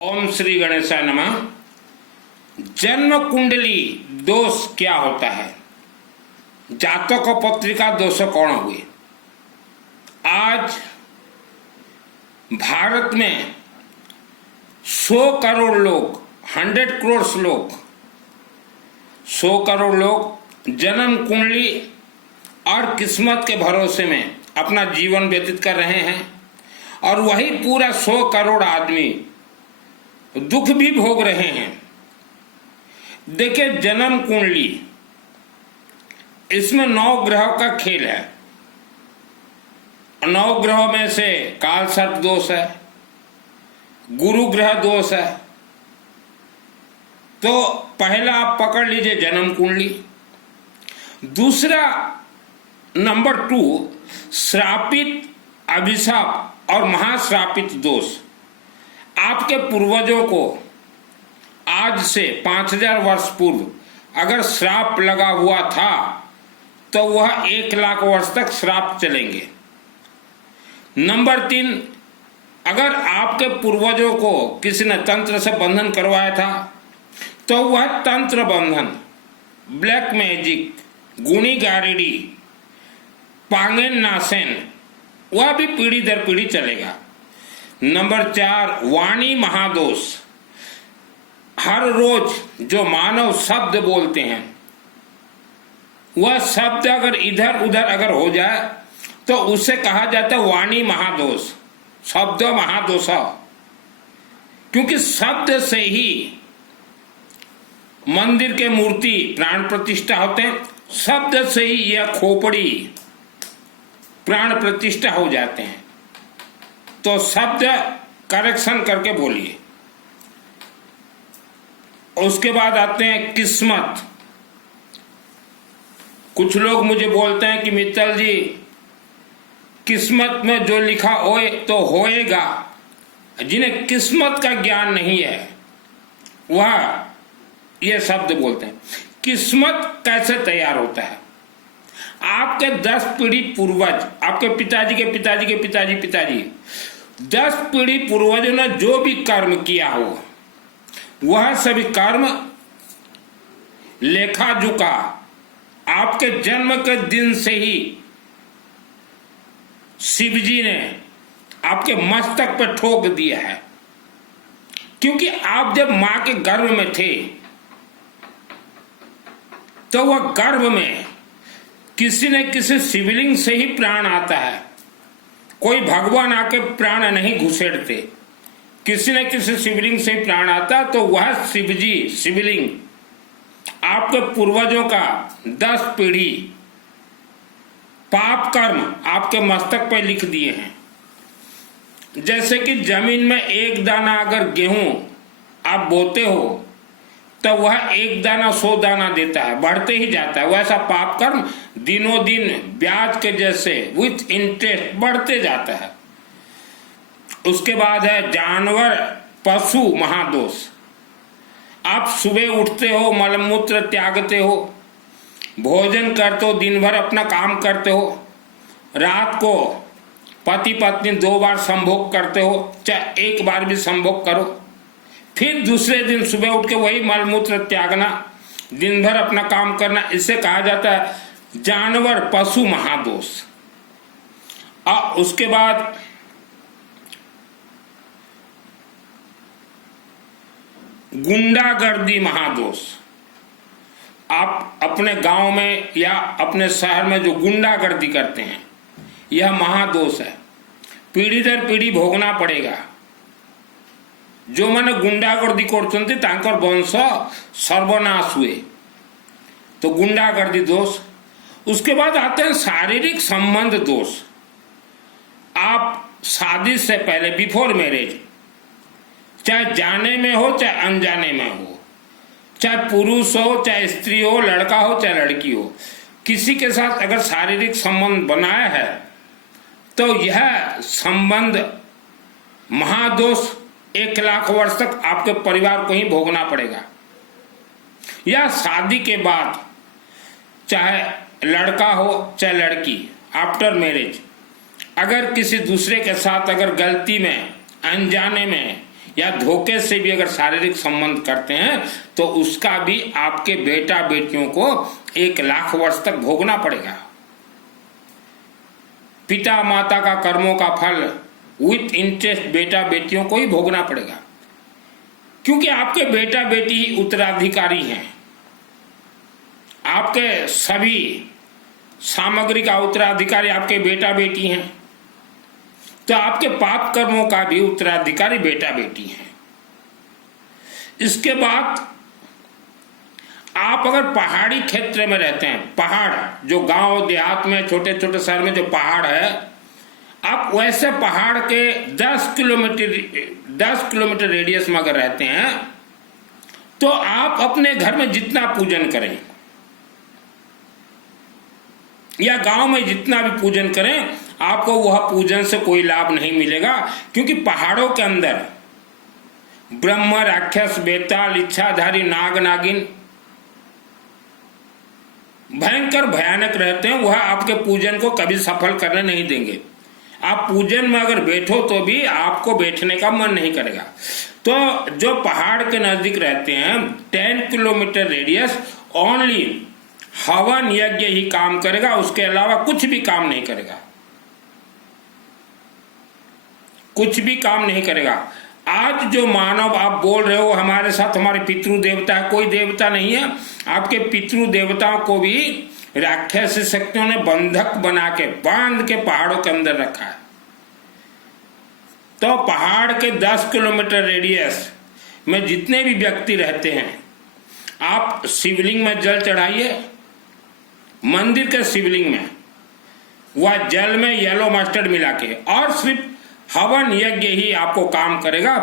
ओम श्री गणेशाय नमः। जन्म कुंडली दोष क्या होता है? जातक पत्रिका दोष कौन हुए? आज भारत में 100 करोड़ लोग 100 करोड़ लोग 100 करोड़ लोग जन्म कुंडली और किस्मत के भरोसे में अपना जीवन व्यतीत कर रहे हैं और वही पूरा 100 करोड़ आदमी दुख भी भोग रहे हैं। देखिए, जन्म कुंडली इसमें 9 ग्रहों का खेल है। 9 ग्रहों में से काल सर्प दोष है, गुरु ग्रह दोष है। तो पहला आप पकड़ लीजिए जन्म कुंडली। दूसरा नंबर 2 श्रापित, अभिशाप और महाश्रापित दोष। आपके पूर्वजों को आज से 5000 वर्ष पूर्व अगर श्राप लगा हुआ था तो वह 1 लाख वर्ष तक श्राप चलेंगे। नंबर 3, अगर आपके पूर्वजों को किसी ने तंत्र से बंधन करवाया था तो वह तंत्र बंधन, ब्लैक मैजिक, गुणी गारिडी, पांगेन नासेन, वह भी पीढ़ी दर पीढ़ी चलेगा। नंबर 4 वाणी महादोष। हर रोज जो मानव शब्द बोलते हैं वह शब्द अगर इधर उधर अगर हो जाए तो उसे कहा जाता है वाणी महादोष, शब्द महादोष। क्योंकि शब्द से ही मंदिर के मूर्ति प्राण प्रतिष्ठा होते हैं, शब्द से ही यह खोपड़ी प्राण प्रतिष्ठा हो जाते हैं। तो शब्द करेक्शन करके बोलिए। उसके बाद आते हैं किस्मत। कुछ लोग मुझे बोलते हैं कि मित्तल जी, किस्मत में जो लिखा होए तो होएगा। जिन्हें किस्मत का ज्ञान नहीं है वह ये शब्द बोलते हैं। किस्मत कैसे तैयार होता है? आपके 10 पीढ़ी पूर्वज, आपके पिताजी के पिताजी के पिताजी पिताजी 10 पीढ़ी पूर्वजों ने जो भी कर्म किया हो वह सभी कर्म लेखा जोखा आपके जन्म के दिन से ही शिव जी ने आपके मस्तक पर ठोक दिया है। क्योंकि आप जब मां के गर्भ में थे तो वह गर्भ में किसी न किसी शिवलिंग से ही प्राण आता है। कोई भगवान आके प्राण नहीं घुसेड़ते, किसी न किसी शिवलिंग से प्राण आता। तो वह शिवजी शिवलिंग आपके पूर्वजों का 10 पीढ़ी पाप कर्म आपके मस्तक पर लिख दिए हैं। जैसे कि जमीन में 1 दाना अगर गेहूं आप बोते हो तो वह 1 दाना 100 दाना देता है, बढ़ते ही जाता है। वैसा पाप कर्म दिनों दिन ब्याज के जैसे विथ इंटरेस्ट बढ़ते जाता है। उसके बाद है जानवर पशु महादोष। आप सुबह उठते हो, मलमूत्र त्यागते हो, भोजन करते हो, दिन भर अपना काम करते हो, रात को पति पत्नी 2 बार संभोग करते हो, चाहे 1 बार भी संभोग करो, फिर दूसरे दिन सुबह उठ के वही मलमूत्र त्यागना, दिन भर अपना काम करना, इसे कहा जाता है जानवर पशु महादोष। उसके बाद गुंडागर्दी महादोष। आप अपने गांव में या अपने शहर में जो गुंडागर्दी करते हैं यह महादोष है, पीढ़ी दर पीढ़ी भोगना पड़ेगा। जो मैंने गुंडागर्दी करते तांकर वंश सर्वनाश हुए, तो गुंडागर्दी दोष। उसके बाद आते हैं शारीरिक संबंध दोष। आप शादी से पहले बिफोर मैरिज, चाहे जाने में हो चाहे अनजाने में हो, चाहे पुरुष हो चाहे स्त्री हो, लड़का हो चाहे लड़की हो, किसी के साथ अगर शारीरिक संबंध बनाया है तो यह संबंध महादोष 1 लाख वर्ष तक आपके परिवार को ही भोगना पड़ेगा। या शादी के बाद चाहे लड़का हो चाहे लड़की, आफ्टर मैरिज अगर किसी दूसरे के साथ अगर गलती में, अनजाने में या धोखे से भी अगर शारीरिक संबंध करते हैं तो उसका भी आपके बेटा बेटियों को 1 लाख वर्ष तक भोगना पड़ेगा। पिता माता का कर्मों का फल विथ इंटरेस्ट बेटा बेटियों को ही भोगना पड़ेगा, क्योंकि आपके बेटा बेटी उत्तराधिकारी हैं। आपके सभी सामग्री का उत्तराधिकारी आपके बेटा बेटी हैं, तो आपके पाप कर्मों का भी उत्तराधिकारी बेटा बेटी हैं। इसके बाद आप अगर पहाड़ी क्षेत्र में रहते हैं, पहाड़ जो गांव देहात में छोटे छोटे शहर में जो पहाड़ है, आप वैसे पहाड़ के 10 किलोमीटर रेडियस में अगर रहते हैं तो आप अपने घर में जितना पूजन करें या गांव में जितना भी पूजन करें, आपको वह पूजन से कोई लाभ नहीं मिलेगा, क्योंकि पहाड़ों के अंदर ब्रह्म राक्षस बेताल इच्छाधारी नाग नागिन भयंकर भयानक रहते हैं। वह आपके पूजन को कभी सफल करने नहीं देंगे। आप पूजन में अगर बैठो तो भी आपको बैठने का मन नहीं करेगा। तो जो पहाड़ के नजदीक रहते हैं 10 किलोमीटर रेडियस ओनली हवन यज्ञ ही काम करेगा, उसके अलावा कुछ भी काम नहीं करेगा, कुछ भी काम नहीं करेगा। आज जो मानव आप बोल रहे हो हमारे साथ हमारे पितृ देवता है, कोई देवता नहीं है। आपके पितृ देवताओं को भी राक्षसी शक्तियों ने बंधक बना के बांध के पहाड़ों के अंदर रखा है। तो पहाड़ के 10 किलोमीटर रेडियस में जितने भी व्यक्ति रहते हैं, आप शिवलिंग में जल चढ़ाइए। मंदिर के शिवलिंग में वह जल में येलो मस्टर्ड मिला के, और सिर्फ हवन यज्ञ ही आपको काम करेगा,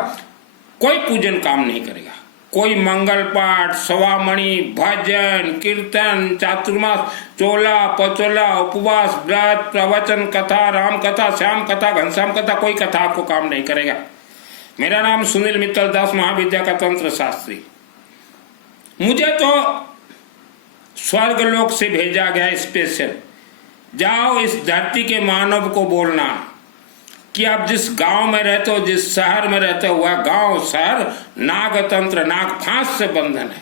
कोई पूजन काम नहीं करेगा। कोई मंगल पाठ, सवामणि, भजन, कीर्तन, चातुर्मास, चोला पचोला, उपवास, व्रत, प्रवचन, कथा, राम कथा, श्याम कथा, घनश्याम कथा, कोई कथा आपको काम नहीं करेगा। मेरा नाम सुनील मित्तल दास, महाविद्या का तंत्र शास्त्री। मुझे तो स्वर्ग लोक से भेजा गया स्पेशल। जाओ इस धरती के मानव को बोलना कि आप जिस गांव में रहते हो, जिस शहर में रहते हो, वह गांव शहर नाग तंत्र नाग फांस से बंधन है।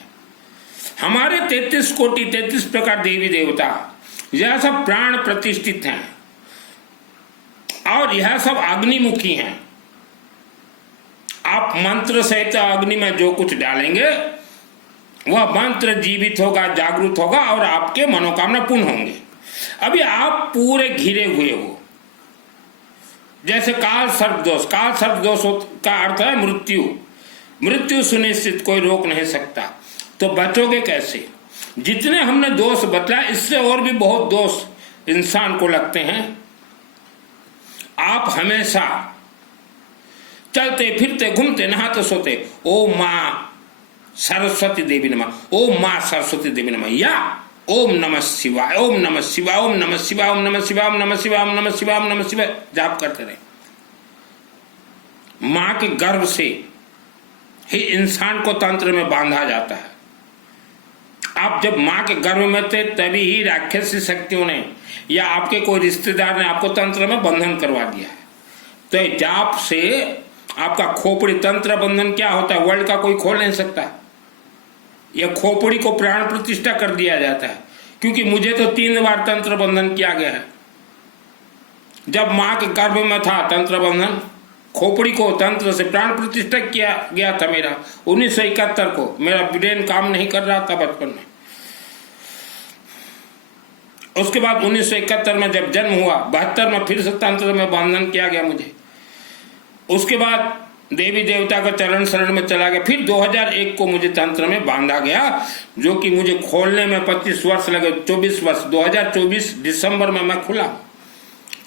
हमारे 33 कोटि 33 प्रकार देवी देवता, यह सब प्राण प्रतिष्ठित हैं और यह सब अग्निमुखी हैं। आप मंत्र सहित अग्नि में जो कुछ डालेंगे वह मंत्र जीवित होगा, जागृत होगा और आपके मनोकामना पूर्ण होंगे। अभी आप पूरे घिरे हुए हो, जैसे काल सर्प दोष। काल सर्प दोष का अर्थ है मृत्यु। मृत्यु सुनिश्चित, कोई रोक नहीं सकता। तो बचोगे कैसे? जितने हमने दोष बतलाए, इससे और भी बहुत दोष इंसान को लगते हैं। आप हमेशा चलते फिरते घूमते नहाते सोते ओम मां सरस्वती देवी नमः, ओम मां सरस्वती देवी नमः, या ओम नमः शिवाय, ओम नमः शिवाय, ओम नमः शिवाय, ओम नमः शिवाय, ओम नमः शिवाय, ओम नमः शिवाय, ओम नमः शिवाय जाप करते रहे। मां के गर्भ से ही इंसान को तंत्र में बांधा जाता है। आप जब मां के गर्भ में थे तभी ही राक्षसी शक्तियों ने या आपके कोई रिश्तेदार ने आपको तंत्र में बंधन करवा दिया है। तो जाप से आपका खोपड़ी तंत्र बंधन क्या होता है, वर्ल्ड का कोई खोल नहीं सकता। यह खोपड़ी को प्राण प्रतिष्ठा कर दिया जाता है, क्योंकि मुझे तो 3 बार तंत्र बंधन किया गया है। जब मां के गर्भ में था तंत्र बंधन, खोपड़ी को तंत्र से प्राण प्रतिष्ठा किया गया था मेरा 1971 को। मेरा ब्रेन काम नहीं कर रहा था बचपन में। उसके बाद 1971 में जब जन्म हुआ, 72 में फिर से तंत्र में बंधन किया गया मुझे। उसके बाद देवी देवता का चरण शरण में चला गया। फिर 2001 को मुझे तंत्र में बांधा गया, जो कि मुझे खोलने में 25 वर्ष लगे, 24 वर्ष। 2024 दिसंबर में मैं खुला।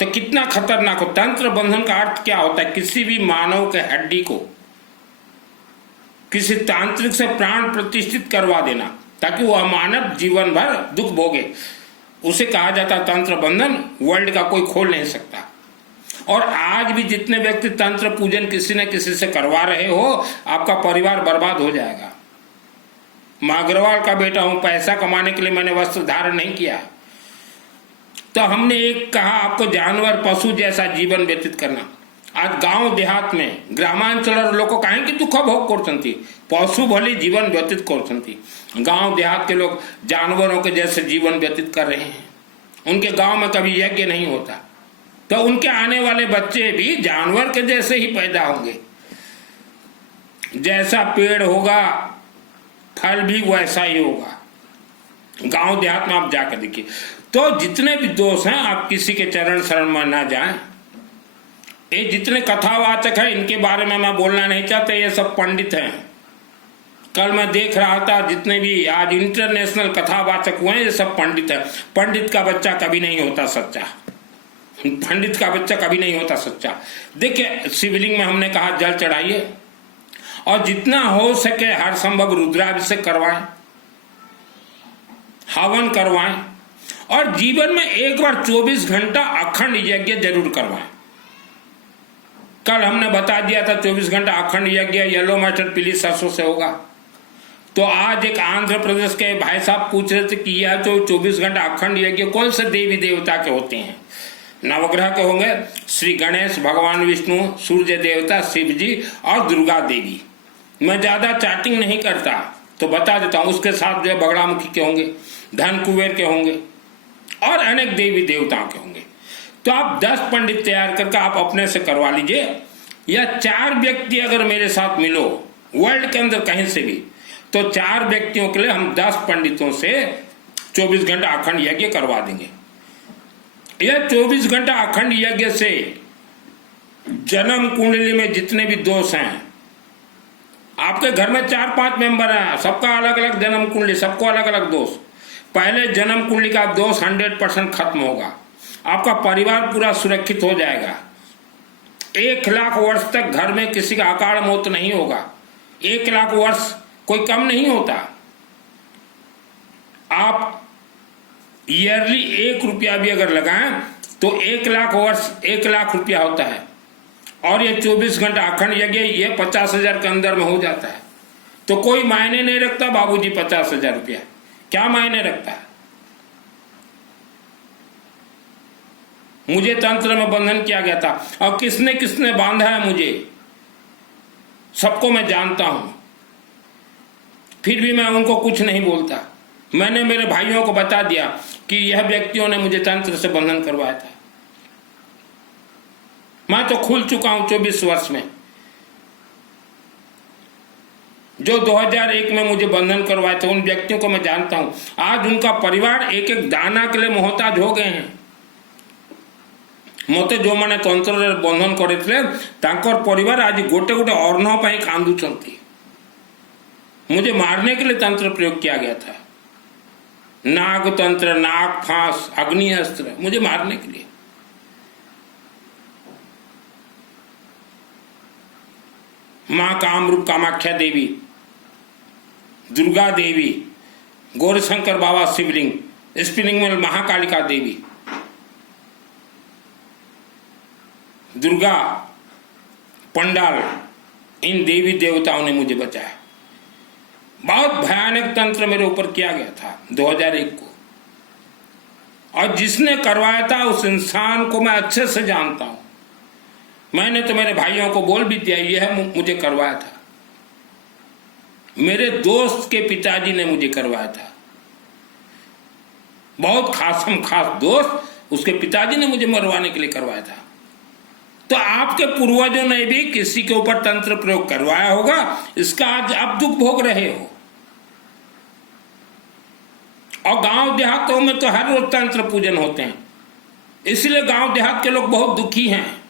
तो कितना खतरनाक हो। तंत्र बंधन का अर्थ क्या होता है? किसी भी मानव के हड्डी को किसी तांत्रिक से प्राण प्रतिष्ठित करवा देना, ताकि वह मानव जीवन भर दुख भोगे, उसे कहा जाता तंत्र बंधन। वर्ल्ड का कोई खोल नहीं सकता। और आज भी जितने व्यक्ति तंत्र पूजन किसी न किसी से करवा रहे हो, आपका परिवार बर्बाद हो जाएगा। मैं अग्रवाल का बेटा हूं, पैसा कमाने के लिए मैंने वस्त्र धारण नहीं किया। तो हमने एक कहा आपको जानवर पशु जैसा जीवन व्यतीत करना। आज गांव देहात में ग्रामांचल लोग कहीं दुख भोग करते, पशु भली जीवन व्यतीत करते। गांव देहात के लोग जानवरों के जैसे जीवन व्यतीत कर रहे हैं। उनके गांव में कभी यज्ञ नहीं होता, तो उनके आने वाले बच्चे भी जानवर के जैसे ही पैदा होंगे। जैसा पेड़ होगा फल भी वैसा ही होगा। गांव देहात में आप जाकर देखिए। तो जितने भी दोष हैं आप किसी के चरण शरण में ना जाएं। ये जितने कथावाचक हैं इनके बारे में मैं बोलना नहीं चाहता, ये सब पंडित हैं। कल मैं देख रहा था जितने भी आज इंटरनेशनल कथावाचक हुए हैं ये सब पंडित हैं। पंडित का बच्चा कभी नहीं होता सच्चा, पंडित का बच्चा कभी नहीं होता सच्चा। देखिए शिवलिंग में हमने कहा जल चढ़ाइए और जितना हो सके हर संभव रुद्राभिषेक करवाएं, हवन करवाएं और जीवन में एक बार 24 घंटा अखंड यज्ञ जरूर करवाएं। कल हमने बता दिया था 24 घंटा अखंड यज्ञ येलो मस्टर्ड पीली सरसों से होगा। तो आज एक आंध्र प्रदेश के भाई साहब पूछ रहे थे कि यह जो 24 घंटा अखंड यज्ञ कौन से देवी देवता के होते हैं। नवग्रह के होंगे श्री गणेश, भगवान विष्णु, सूर्य देवता, शिव जी और दुर्गा देवी। मैं ज्यादा चैटिंग नहीं करता तो बता देता हूं। उसके साथ जो है बगड़ामुखी के होंगे, धन कुबेर के होंगे और अनेक देवी देवताओं के होंगे। तो आप 10 पंडित तैयार करके आप अपने से करवा लीजिए, या 4 व्यक्ति अगर मेरे साथ मिलो वर्ल्ड के अंदर कहीं से भी, तो 4 व्यक्तियों के लिए हम 10 पंडितों से 24 घंटा अखंड यज्ञ करवा देंगे। यह 24 घंटा अखंड यज्ञ से जन्म कुंडली में जितने भी दोष हैं, आपके घर में 4-5 मेंबर हैं, सबका अलग अलग जन्म कुंडली, सबको अलग अलग दोष। पहले जन्म कुंडली का दोष 100% खत्म होगा, आपका परिवार पूरा सुरक्षित हो जाएगा। 1 लाख वर्ष तक घर में किसी का अकाल मौत नहीं होगा। 1 लाख वर्ष कोई कम नहीं होता। आप ईयरली 1 रुपया भी अगर लगाएं तो 1 लाख वर्ष 1 लाख रुपया होता है। और ये 24 घंटा अखंड यज्ञ ये 50,000 के अंदर में हो जाता है। तो कोई मायने नहीं रखता बाबूजी 50,000 रुपया, क्या मायने रखता है। मुझे तंत्र में बंधन किया गया था और किसने किसने बांधा है मुझे सबको मैं जानता हूं, फिर भी मैं उनको कुछ नहीं बोलता। मैंने मेरे भाइयों को बता दिया कि यह व्यक्तियों ने मुझे तंत्र से बंधन करवाया था। मैं तो खुल चुका हूं 24 वर्ष में। जो 2001 में मुझे बंधन करवाए थे उन व्यक्तियों को मैं जानता हूं। आज उनका परिवार एक एक दाना के लिए मोहताज हो गए हैं। मते जो मैंने तंत्र बंधन करते तांकर परिवार आज गोटे गोटे अर्ण पर कांदुचंती। मुझे मारने के लिए तंत्र प्रयोग किया गया था। नाग तंत्र, नाग फांस, अग्नि अस्त्र, मुझे मारने के लिए। मां कामरूप कामाख्या देवी, दुर्गा देवी, गौरशंकर बाबा शिवलिंग, स्पिनिंग मिल महाकालिका देवी, दुर्गा पंडाल, इन देवी देवताओं ने मुझे बचाया। बहुत भयानक तंत्र मेरे ऊपर किया गया था 2001 को, और जिसने करवाया था उस इंसान को मैं अच्छे से जानता हूं। मैंने तो मेरे भाइयों को बोल भी दिया यह मुझे करवाया था। मेरे दोस्त के पिताजी ने मुझे करवाया था। बहुत खास दोस्त, उसके पिताजी ने मुझे मरवाने के लिए करवाया था। तो आपके पूर्वजों ने भी किसी के ऊपर तंत्र प्रयोग करवाया होगा, इसका आज आप दुख भोग रहे हो। और गांव देहातों में तो हर रोज तंत्र पूजन होते हैं, इसलिए गांव देहात के लोग बहुत दुखी हैं।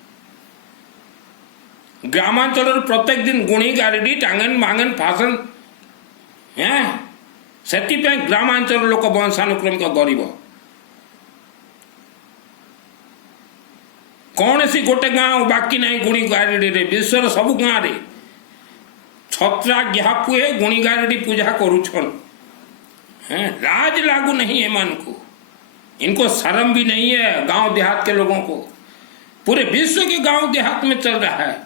ग्रामांचल प्रत्येक दिन गुणी गारडी टांगन मांगन फासन से ग्रामांचल लोक वंशानुक्रम का गरीब कौन सी गोटे गाँव बाकी नहीं गुणी गारडी रे विश्वर सब गाँव रे छत्रा ज्ञापुए गुणी गारडी पूजा करुछन। लाज लागू नहीं है मन को, इनको शर्म भी नहीं है। गांव देहात के लोगों को, पूरे विश्व के गांव देहात में चल रहा है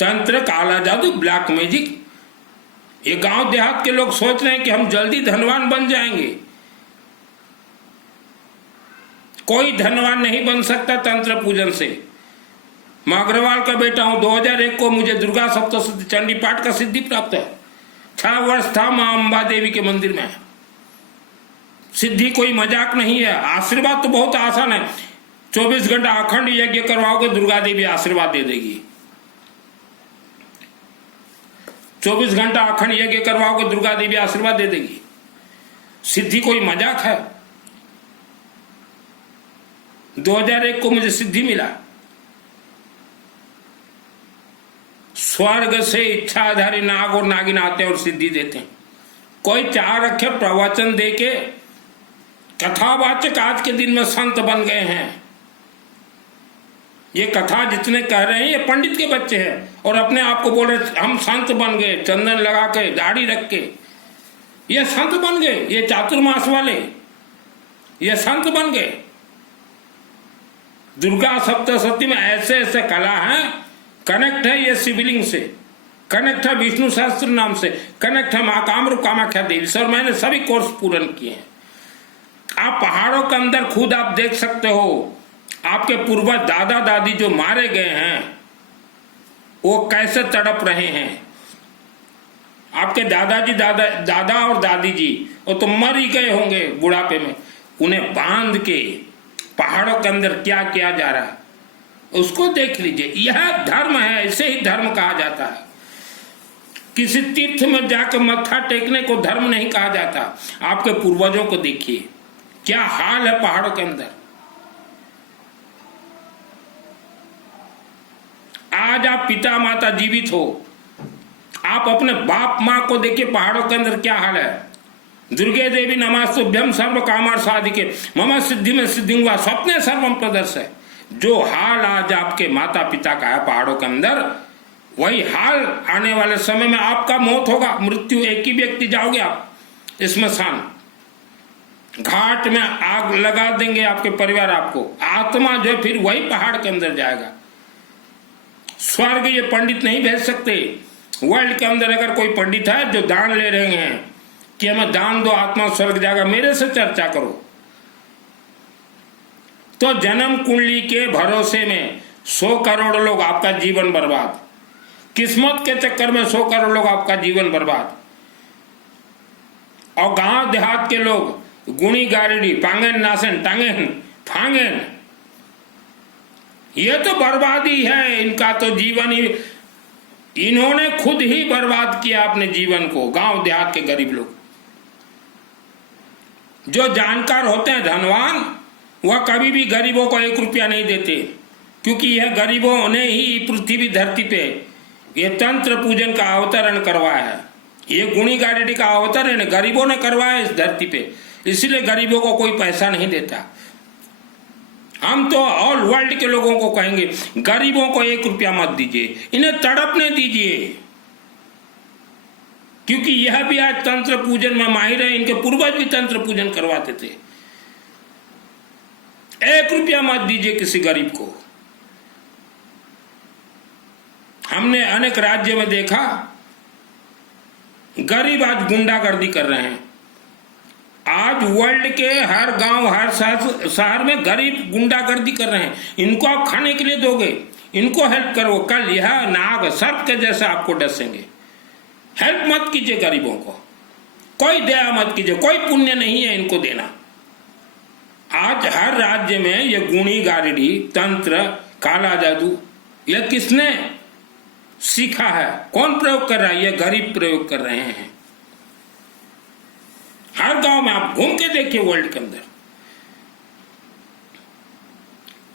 तंत्र, काला जादू, ब्लैक मैजिक। ये गांव देहात के लोग सोच रहे हैं कि हम जल्दी धनवान बन जाएंगे। कोई धनवान नहीं बन सकता तंत्र पूजन से। मैं अग्रवाल का बेटा हूं। 2001 को मुझे दुर्गा सप्तशती चंडी पाठ का सिद्धि प्राप्त है। 6 वर्ष था मां अंबा देवी के मंदिर में। सिद्धि कोई मजाक नहीं है। आशीर्वाद तो बहुत आसान है। 24 घंटा अखंड यज्ञ करवाओगे, दुर्गा देवी आशीर्वाद दे देगी। 24 घंटा अखंड यज्ञ करवाओगे, दुर्गा देवी आशीर्वाद दे देगी। सिद्धि कोई मजाक है। 2001 को मुझे सिद्धि मिला। स्वर्ग से इच्छाधारी नाग और नागिन आते और सिद्धि देते हैं। कोई चाह रखे प्रवचन देके कथावाचक आज के दिन में संत बन गए हैं। ये कथा जितने कह रहे हैं ये पंडित के बच्चे हैं और अपने आप को बोल रहे हम संत बन गए, चंदन लगा के दाढ़ी रख के ये संत बन गए। ये चातुर्मास वाले ये संत बन गए। दुर्गा सप्तशती में ऐसे ऐसे कला हैं। कनेक्ट है ये शिवलिंग से, कनेक्ट है विष्णु सहस्त्र नाम से, कनेक्ट है मां कामरूप कामाख्या देवी से। और मैंने सभी कोर्स पूर्ण किए हैं। आप पहाड़ों के अंदर खुद आप देख सकते हो आपके पूर्वज दादा दादी जो मारे गए हैं वो कैसे तड़प रहे हैं। आपके दादाजी दादा और दादी जी वो तो मर ही गए होंगे बुढ़ापे में। उन्हें बांध के पहाड़ों के अंदर क्या किया जा रहा है उसको देख लीजिए। यह धर्म है। इसे ही धर्म कहा जाता है। किसी तीर्थ में जाकर मत्था टेकने को धर्म नहीं कहा जाता। आपके पूर्वजों को देखिए क्या हाल है पहाड़ों के अंदर। आज आप पिता माता जीवित हो, आप अपने बाप मां को देखिए पहाड़ों के अंदर क्या हाल है। दुर्गे देवी नमस्तुभ्यं सर्व कामार साधिके मम सिद्धि में सिद्धि हुआ स्वप्ने सर्वम प्रदर्श है। जो हाल आज आपके माता पिता का है पहाड़ों के अंदर, वही हाल आने वाले समय में आपका मौत होगा। मृत्यु एक ही व्यक्ति जाओगे आप स्मशान घाट में, आग लगा देंगे आपके परिवार आपको। आत्मा जो फिर वही पहाड़ के अंदर जाएगा। स्वर्ग ये पंडित नहीं भेज सकते। वर्ल्ड के अंदर अगर कोई पंडित है जो दान ले रहे हैं कि हमें दान दो आत्मा स्वर्ग जाएगा, मेरे से चर्चा करो। तो जन्म कुंडली के भरोसे में 100 करोड़ लोग आपका जीवन बर्बाद। किस्मत के चक्कर में 100 करोड़ लोग आपका जीवन बर्बाद। और गांव देहात के लोग गुणी गारडी पांगेन नासन टांगेन फांगेन, ये तो बर्बादी है। इनका तो जीवन ही इन्होंने खुद ही बर्बाद किया अपने जीवन को। गांव देहात के गरीब लोग जो जानकार होते हैं धनवान, वह कभी भी गरीबों को 1 रुपया नहीं देते, क्योंकि यह गरीबों ने ही पृथ्वी धरती पे ये तंत्र पूजन का अवतरण करवाया है। ये गुणी गारडी का अवतरण गरीबों ने करवाया इस धरती पे, इसलिए गरीबों को कोई पैसा नहीं देता। हम तो ऑल वर्ल्ड के लोगों को कहेंगे गरीबों को 1 रुपया मत दीजिए, इन्हें तड़पने दीजिए, क्योंकि यह भी आज तंत्र पूजन में माहिर है। इनके पूर्वज भी तंत्र पूजन करवाते थे। 1 रुपया मत दीजिए किसी गरीब को। हमने अनेक राज्य में देखा गरीब आज गुंडागर्दी कर रहे हैं। आज वर्ल्ड के हर गांव हर शहर में गरीब गुंडागर्दी कर रहे हैं। इनको आप खाने के लिए दोगे, इनको हेल्प करो, कल यह नाग सर्प के जैसे आपको डसेंगे। हेल्प मत कीजिए गरीबों को, कोई दया मत कीजिए, कोई पुण्य नहीं है इनको देना। आज हर राज्य में ये गुणी गारडी तंत्र काला जादू यह किसने सीखा है? कौन प्रयोग कर रहा है? ये गरीब प्रयोग कर रहे हैं। हर गांव में आप घूम के देखिए वर्ल्ड के अंदर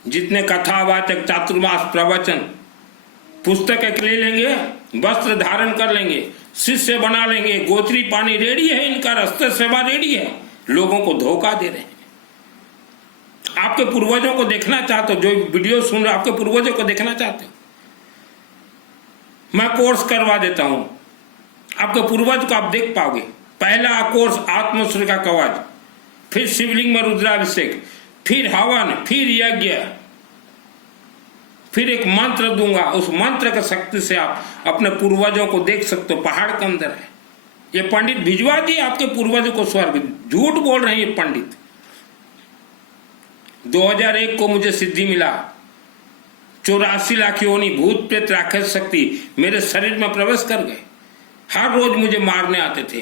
जितने कथावाचक चातुर्मास प्रवचन पुस्तक एक ले लेंगे, वस्त्र धारण कर लेंगे, शिष्य बना लेंगे, गोत्री पानी रेडी है इनका, रास्ते सेवा रेडी है, लोगों को धोखा दे रहे हैं। आपके पूर्वजों को देखना चाहते हो, जो वीडियो सुन रहे आपके पूर्वजों को देखना चाहते हो, मैं कोर्स करवा देता हूं, आपके पूर्वज को आप देख पाओगे। पहला कोर्स आत्मश्री का कवच, फिर शिवलिंग में रुद्राभिषेक, फिर हवन, फिर यज्ञ, फिर एक मंत्र दूंगा। उस मंत्र की शक्ति से आप अपने पूर्वजों को देख सकते हो। पहाड़ के अंदर है ये पंडित, भिजवा दिए आपके पूर्वजों को स्वर्ग। झूठ बोल रहे हैं ये पंडित। 2001 को मुझे सिद्धि मिला, 84 लाख योनि भूत प्रेत राक्षस शक्ति मेरे शरीर में प्रवेश कर गए, हर रोज मुझे मारने आते थे।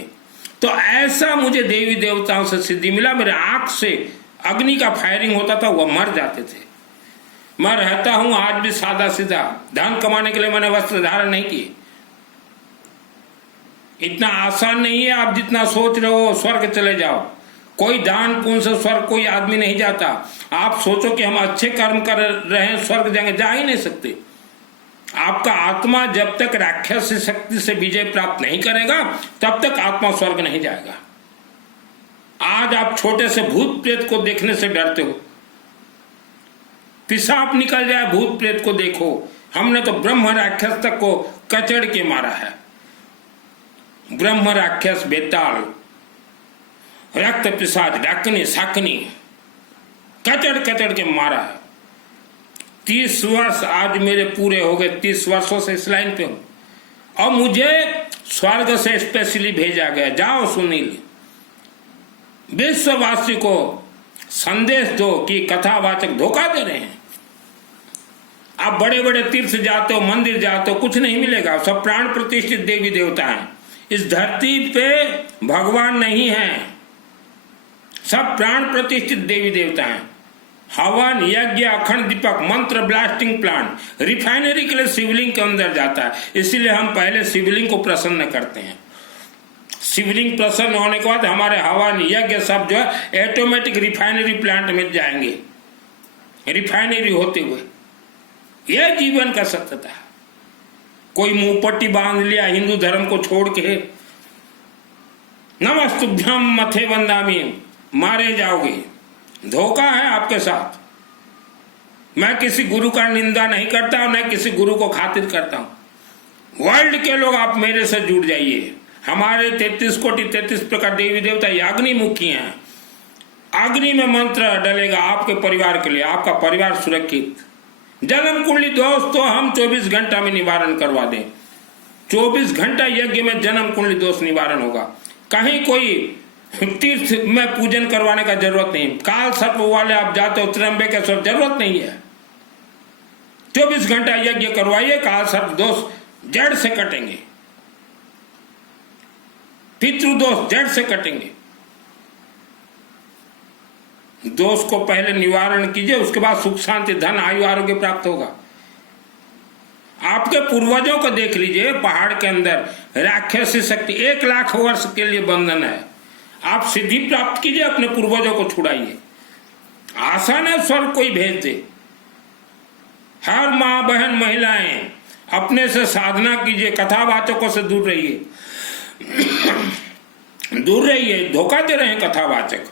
तो ऐसा मुझे देवी देवताओं से सिद्धि मिला, मेरे आंख से अग्नि का फायरिंग होता था, वह मर जाते थे। मैं रहता हूं आज भी सादा सीधा, धन कमाने के लिए मैंने वस्त्र धारण नहीं किए। इतना आसान नहीं है आप जितना सोच रहे हो स्वर्ग चले जाओ। कोई दान पुण्य से स्वर्ग कोई आदमी नहीं जाता। आप सोचो कि हम अच्छे कर्म कर रहे हैं स्वर्ग जाएंगे, जा ही नहीं सकते। आपका आत्मा जब तक राक्षस शक्ति से विजय प्राप्त नहीं करेगा तब तक आत्मा स्वर्ग नहीं जाएगा। आज आप छोटे से भूत प्रेत को देखने से डरते हो, पिशाब निकल जाए भूत प्रेत को देखो। हमने तो ब्रह्म राक्षस तक को कचड़ के मारा है। ब्रह्म राक्षस बेताल, रक्त पिशाच, डाकनी साकनी कचड़ कचड़ के मारा है। 30 वर्ष आज मेरे पूरे हो गए, 30 वर्षों से इस लाइन पे हूं और मुझे स्वर्ग से स्पेशली भेजा गया, जाओ सुनील विश्ववासी को संदेश दो कि कथावाचक धोखा दे रहे हैं। आप बड़े बड़े तीर्थ जाते हो, मंदिर जाते हो, कुछ नहीं मिलेगा। सब प्राण प्रतिष्ठित देवी देवता हैं। इस धरती पे भगवान नहीं है, सब प्राण प्रतिष्ठित देवी देवता हैं। हवन यज्ञ अखंड दीपक मंत्र ब्लास्टिंग प्लांट रिफाइनरी के लिए शिवलिंग के अंदर जाता है। इसीलिए हम पहले शिवलिंग को प्रसन्न करते हैं। शिवलिंग प्रसन्न होने के बाद हमारे हवन यज्ञ सब जो है ऑटोमेटिक रिफाइनरी प्लांट में जाएंगे, रिफाइनरी होते हुए। यह जीवन का सत्यता है। कोई मुंह पट्टी बांध लिया हिंदू धर्म को छोड़ के, नमस्तुभ्यम मथे वंदामी, मारे जाओगे। धोखा है आपके साथ। मैं किसी गुरु का निंदा नहीं करता और न किसी गुरु को खातिर करता हूं। वर्ल्ड के लोग आप मेरे से जुड़ जाइए। हमारे 33 कोटि 33 प्रकार देवी देवता अग्निमुखी हैं। अग्नि में मंत्र डलेगा आपके परिवार के लिए, आपका परिवार सुरक्षित। जन्म कुंडली दोष तो हम 24 घंटा में निवारण करवा दें। 24 घंटा यज्ञ में जन्म कुंडली दोष निवारण होगा। कहीं कोई तीर्थ में पूजन करवाने का जरूरत नहीं। काल सर्प वाले आप जाते हो त्र्यंबकेश्वर, जरूरत नहीं है। 24 घंटा यज्ञ करवाइए, काल सर्प दोष जड़ से कटेंगे, पितृदोष जड़ से कटेंगे। दोष को पहले निवारण कीजिए, उसके बाद सुख शांति धन आयु आरोग्य प्राप्त होगा। आपके पूर्वजों को देख लीजिए, पहाड़ के अंदर राक्षसी शक्ति 1 लाख वर्ष के लिए बंधन है। आप सिद्धि प्राप्त कीजिए, अपने पूर्वजों को छुड़ाइए। आसान है स्वर्ग कोई भेज दे। हर माँ बहन महिलाएं अपने से साधना कीजिए, कथावाचकों से दूर रहिए। दूर रहिए, धोखा दे रहे हैं कथावाचक।